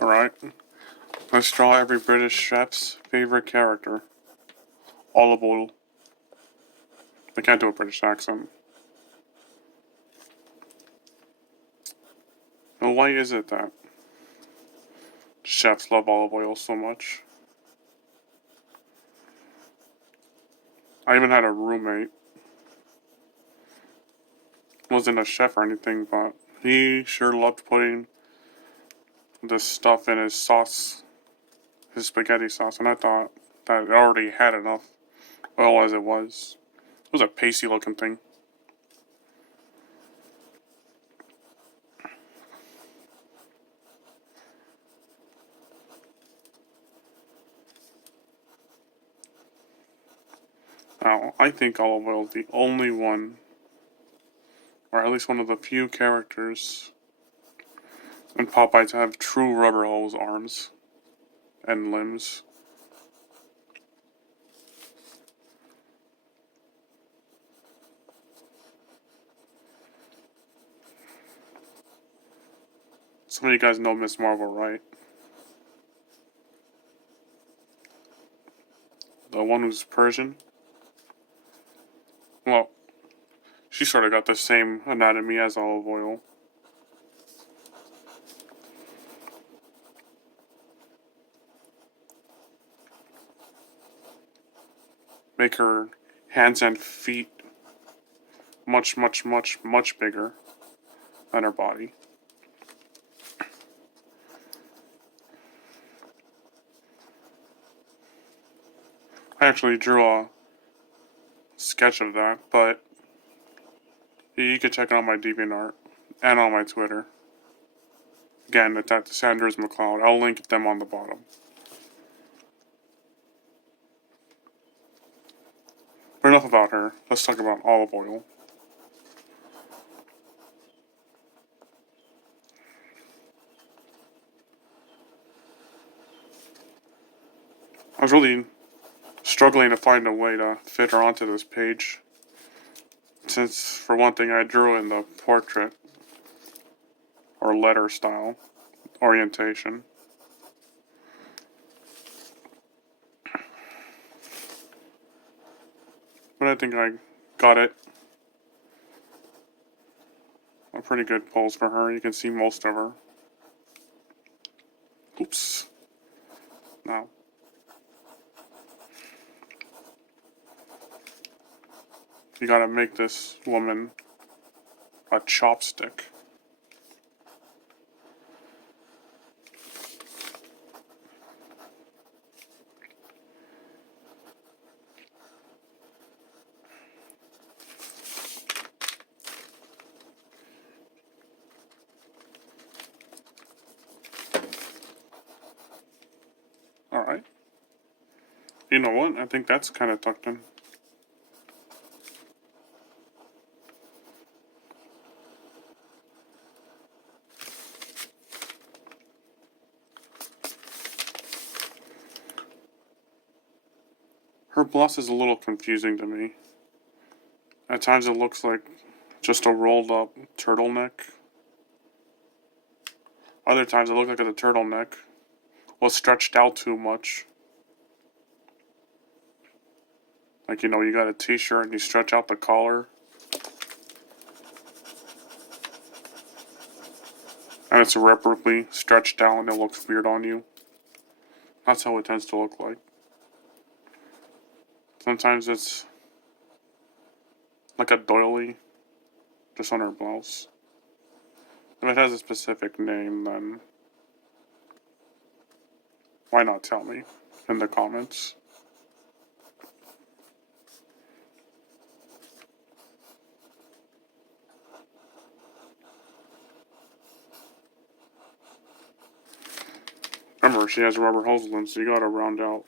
Alright. Let's draw every British chef's favorite character. Olive Oul. I can't do a British accent. Well, why is it that chefs love olive oil so much? I even had a roommate. Wasn't a chef or anything, but he sure loved putting this stuff in his sauce, his spaghetti sauce, and I thought that it already had enough oil as it was. It was a pasty looking thing. Now, I think olive oil is the only one, or at least one of the few characters in Popeye to have true rubber hose arms and limbs. Some of you guys know Miss Marvel, right? The one who's Persian? Well, she sort of got the same anatomy as olive oil. Make her hands and feet much, much, much, much bigger than her body. I actually drew a sketch of that, but you can check it on my DeviantArt and on my Twitter. Again, it's at Sanders McLeod. I'll link them on the bottom. But enough about her. Let's talk about olive oil. I was really struggling to find a way to fit her onto this page. Since, for one thing, I drew in the portrait or letter style orientation. But I think I got it. A pretty good pose for her. You can see most of her. Oops. Now. You gotta make this woman a chopstick. Alright. You know what? I think that's kind of tucked in. Her blouse is a little confusing to me. At times it looks like just a rolled up turtleneck. Other times it looks like the turtleneck was stretched out too much. Like, you know, you got a t-shirt and you stretch out the collar. And it's irreparably stretched out and it looks weird on you. That's how it tends to look like. Sometimes it's like a doily just on her blouse. If it has a specific name, then why not tell me in the comments? Remember, she has rubber hose limbs, so you gotta round out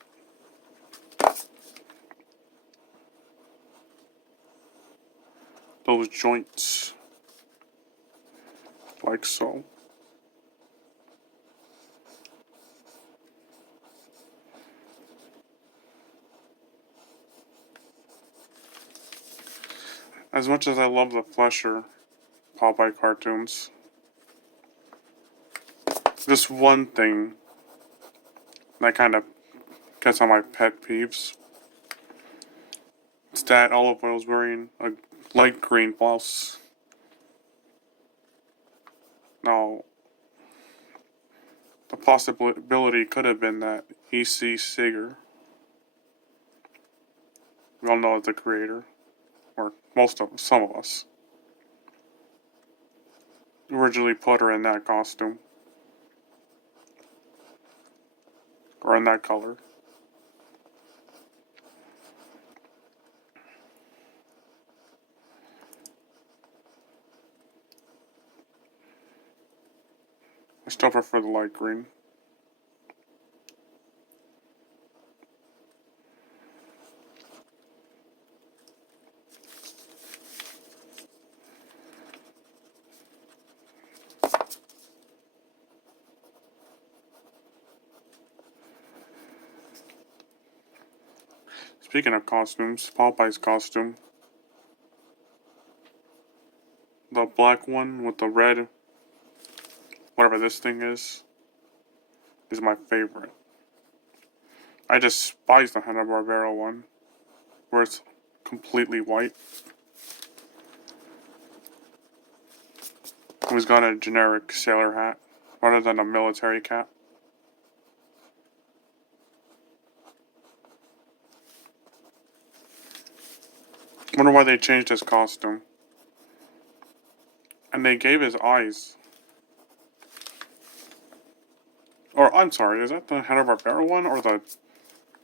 those joints. Like so. As much as I love the Flesher Popeye cartoons, This one thing that kind of gets on my pet peeves. It's that Olive Oil's wearing a light green blouse. Now, the possibility could have been that E.C. Seeger, we all know the creator, or some of us, originally put her in that costume. Or in that color. I still prefer the light green. Speaking of costumes, Popeye's costume. The black one with the red, whatever this thing is my favorite. I despise the Hanna-Barbera one, where it's completely white. He's got a generic sailor hat, rather than a military cap. Wonder why they changed his costume. And they gave his eyes. Or, I'm sorry, is that the Hanna-Barbera one or the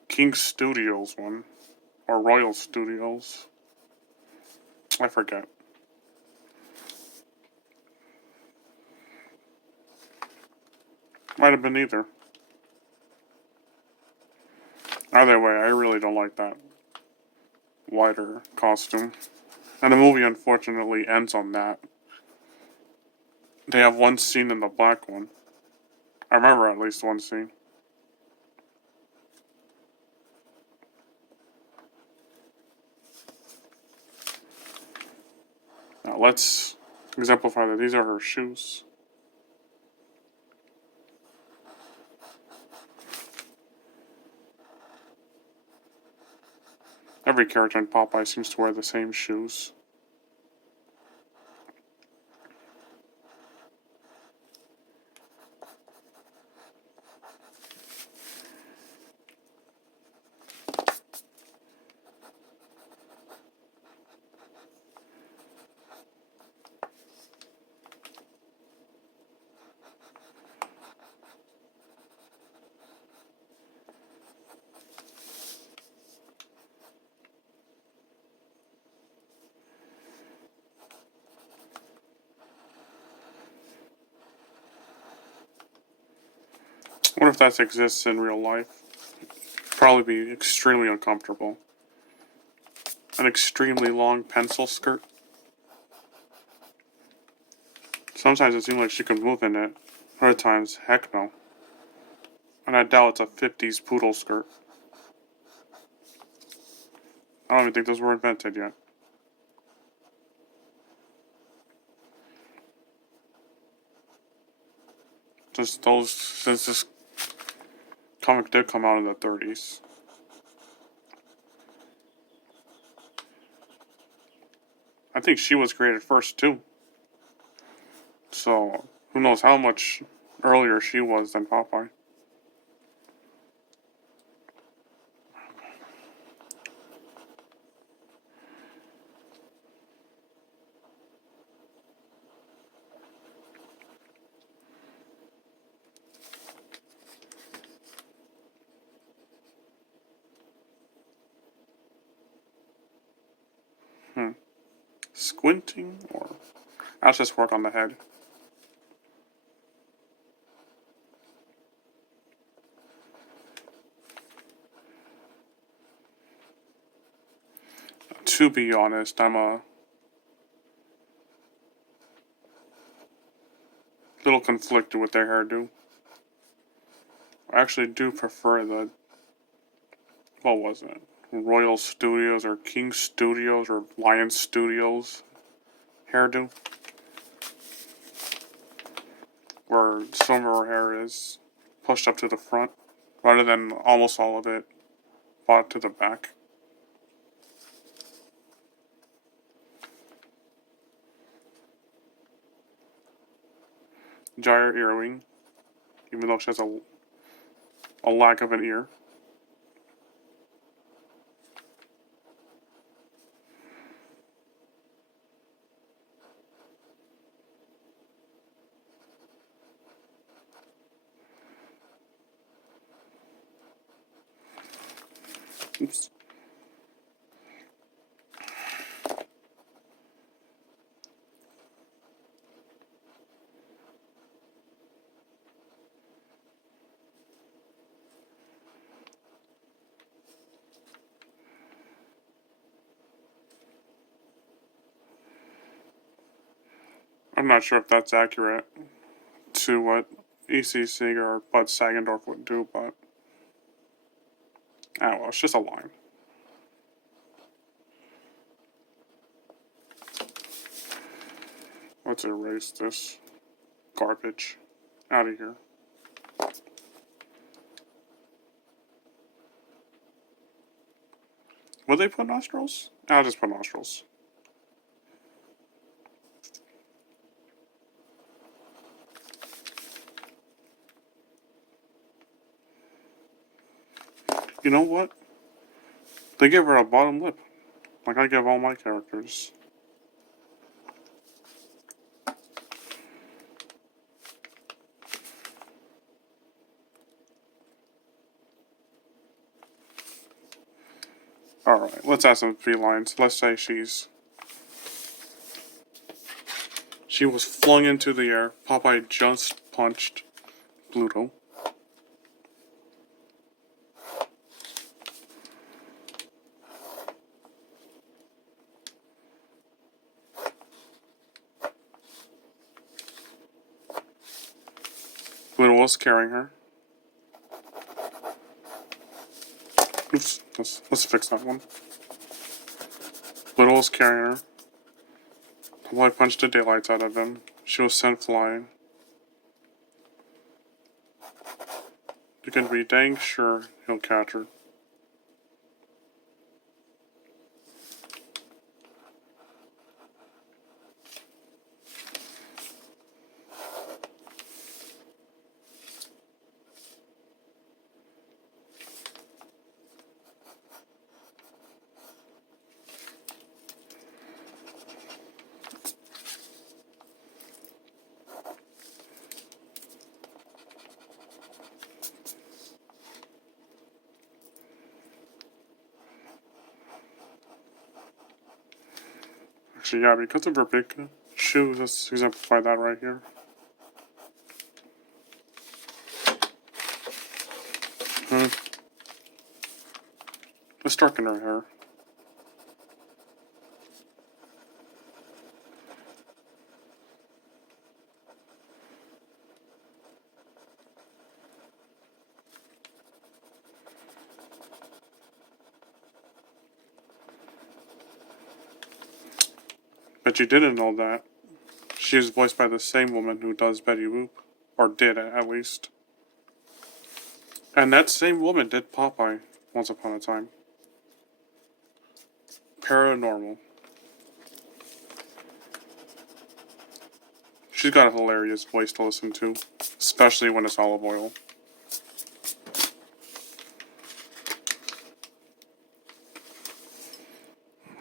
King Studios one? Or Royal Studios? I forget. Might have been either. Either way, I really don't like that wider costume. And the movie unfortunately ends on that. They have one scene in the black one. I remember at least one scene. Now let's exemplify that these are her shoes. Every character in Popeye seems to wear the same shoes. What if that exists in real life? Probably be extremely uncomfortable. An extremely long pencil skirt. Sometimes it seems like she could move in it. Other times, heck no. And I doubt it's a 50s poodle skirt. I don't even think those were invented yet. Since this comic did come out in the 30s. I think she was created first too. So, who knows how much earlier she was than Popeye. Squinting, or I'll just work on the head. To be honest, I'm a little conflicted with their hairdo. I actually do prefer the, what was it? Royal Studios or King Studios or Lion Studios hairdo. where some of her hair is pushed up to the front, rather than almost all of it brought to the back. Gyre earring, even though she has a lack of an ear. Oops. I'm not sure if that's accurate to what E.C. Seeger or Bud Sagendorf would do, but well, it's just a line. Let's erase this garbage out of here. Will they put nostrils? I'll just put nostrils. You know what? They give her a bottom lip, like I give all my characters. Alright, let's add some felines. Let's say she was flung into the air. Popeye just punched Pluto. Pluto was carrying her. Oops, let's fix that one. Pluto was carrying her. Popeye punched the daylights out of him. She was sent flying. You can be dang sure he'll catch her. Actually, yeah, because of her big shoes, let's exemplify that right here. Let's darken her hair. But you didn't know that. She is voiced by the same woman who does Betty Boop. Or did, at least. And that same woman did Popeye once upon a time. Paranormal. She's got a hilarious voice to listen to, especially when it's Olive Oil.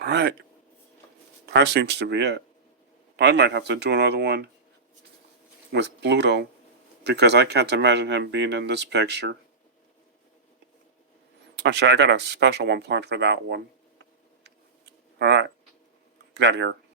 Alright. That seems to be it. I might have to do another one with Pluto, because I can't imagine him being in this picture. Actually, I got a special one planned for that one. Alright. Get out of here.